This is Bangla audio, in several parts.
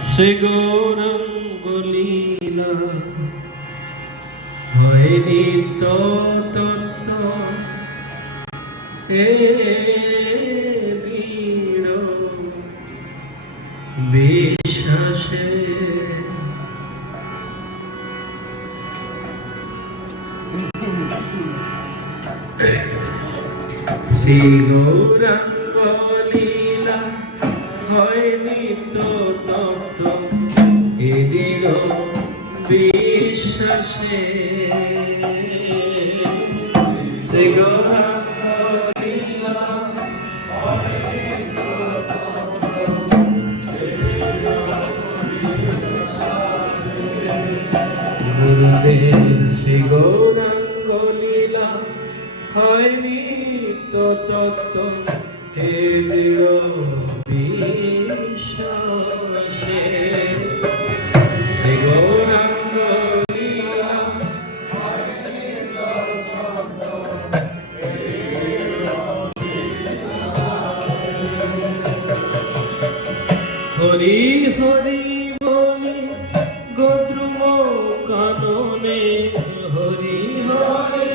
শ্রী গৌরাঙ্গ লীলা হয় নিত্য তত্ত্ব হে দৃঢ় বিশ্বাসে শ্রী গৌরাঙ্গ লীলা হয় নিত্য তত্ত্ব হে দৃঢ় বিশ্বাসে শ্রী গৌরাঙ্গ লীলা হয় নিত্য তত্ত্ব হে দৃঢ় বিশ্বাসে গুরুদেব শ্রী গৌরাঙ্গ লীলা হয় নিত্য তত্ত্ব হে দৃঢ় বিশ্বাসে শ্রী গৌরাঙ্গ লীলা হয় নিত্য তত্ত্ব হে দৃঢ় বিশ্বাসে হরি হরি বলি গোদ্রুম কাননে হরি হরি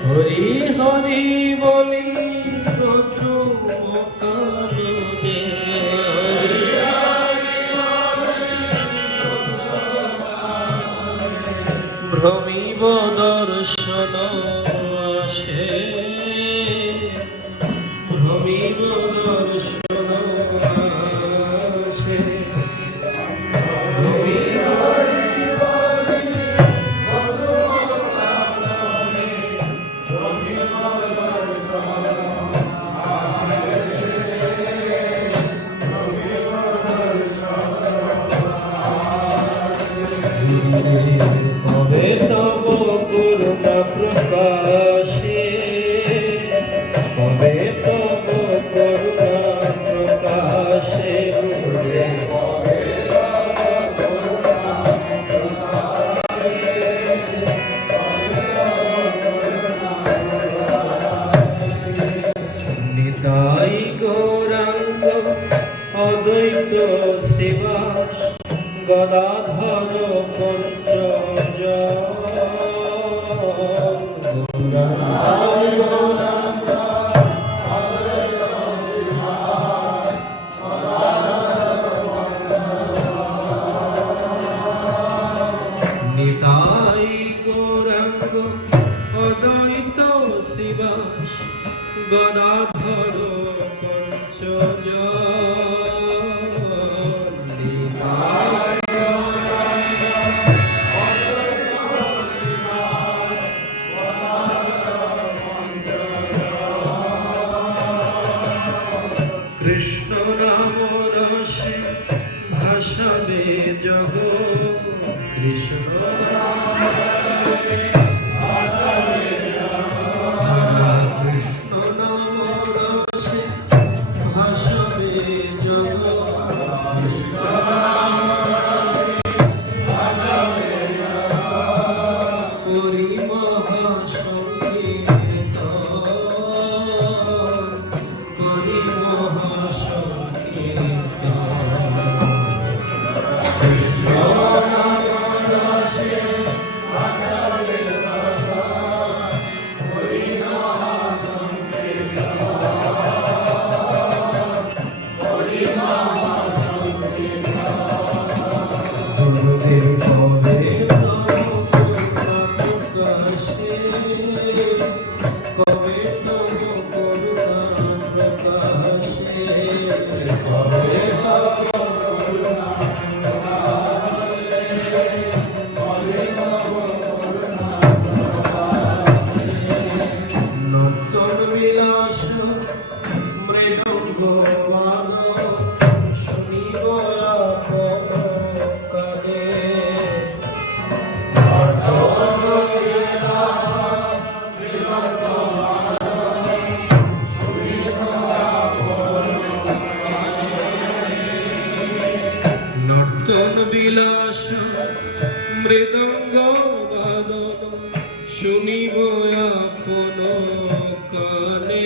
হরি হরি বলি গোদ্রুম কাননে ভ্রমিব দর্শন আসে ভ্রমিব দর্শন আসে কবে তব করুণা প্রকাশে কবে তব করুণা প্রকাশে নিতাই গৌরাঙ্গ অদ্বৈত শ্রীবাস গদাধর পঞ্চজ নিতাই গৌরাঙ্গ অদ্বৈত শ্রীবাস গদাধর পঞ্চজ কৃষ্ণ নাম রসে ভাসাবে জগ কৃষ্ণ কৃষ্ণ নাম রসে ভাসাবে জগ করি মহাসংকীর্তন করি নর্তন বিলাস মৃদঙ্গ মান শুনিব কানে নর্তন বিলাস মৃদঙ্গ বাদন শুনিব আপন কানে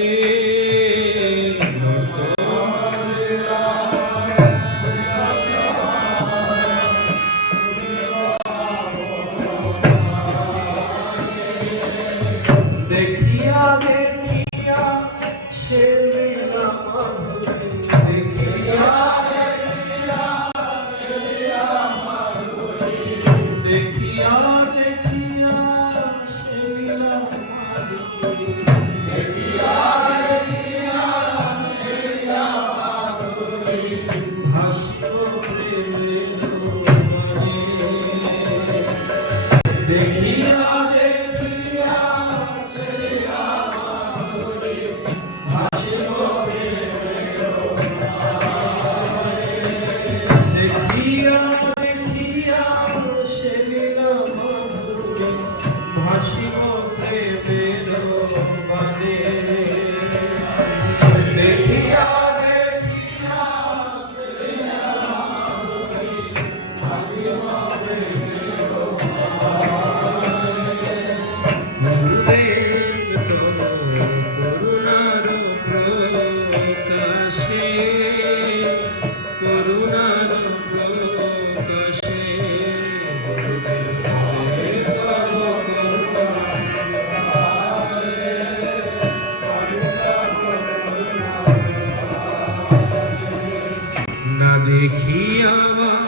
দেখি আমার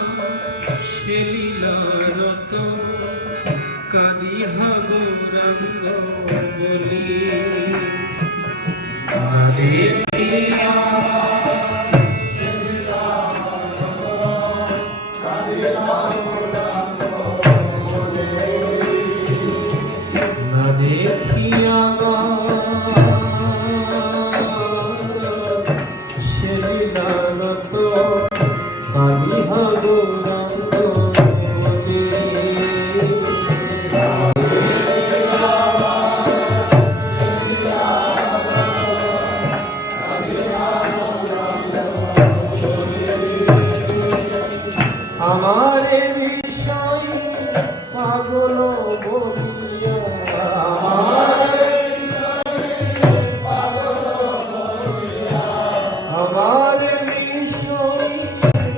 সে লীলারত কাঁদিহা গৌরাঙ্গ বলি না দেখি না দেখিয়া সে লীলারত কাঁদিহা গৌরাঙ্গ বলি আমারে বিষয় পাগল বলিয়া আমারে বিষয়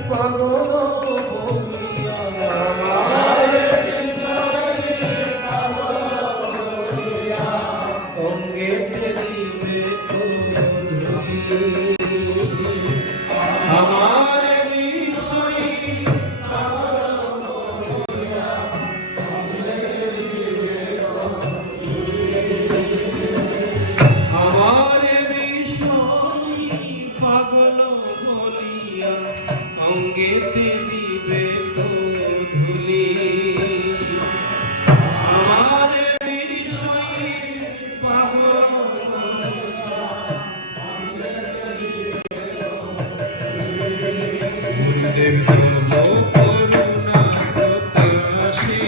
পাগল বলিয়া অঙ্গে দিবে ধুলি আমারে বিষয় আমারে বিষয় পাগল বলিয়া অঙ্গেতে দিবে ধুলি আমারে বিষয় পাগল গুরুদেব তব করুণা প্রকাশে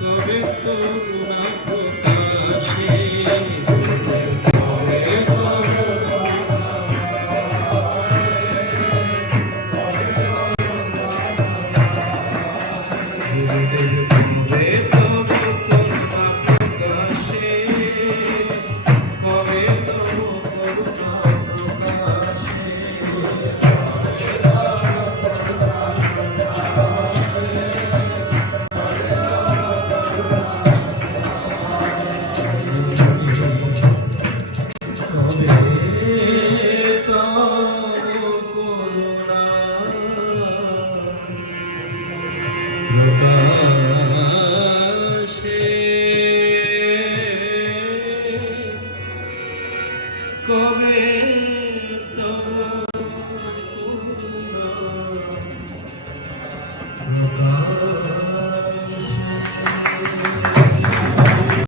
তবে করুণা প্রকাশে কবে তব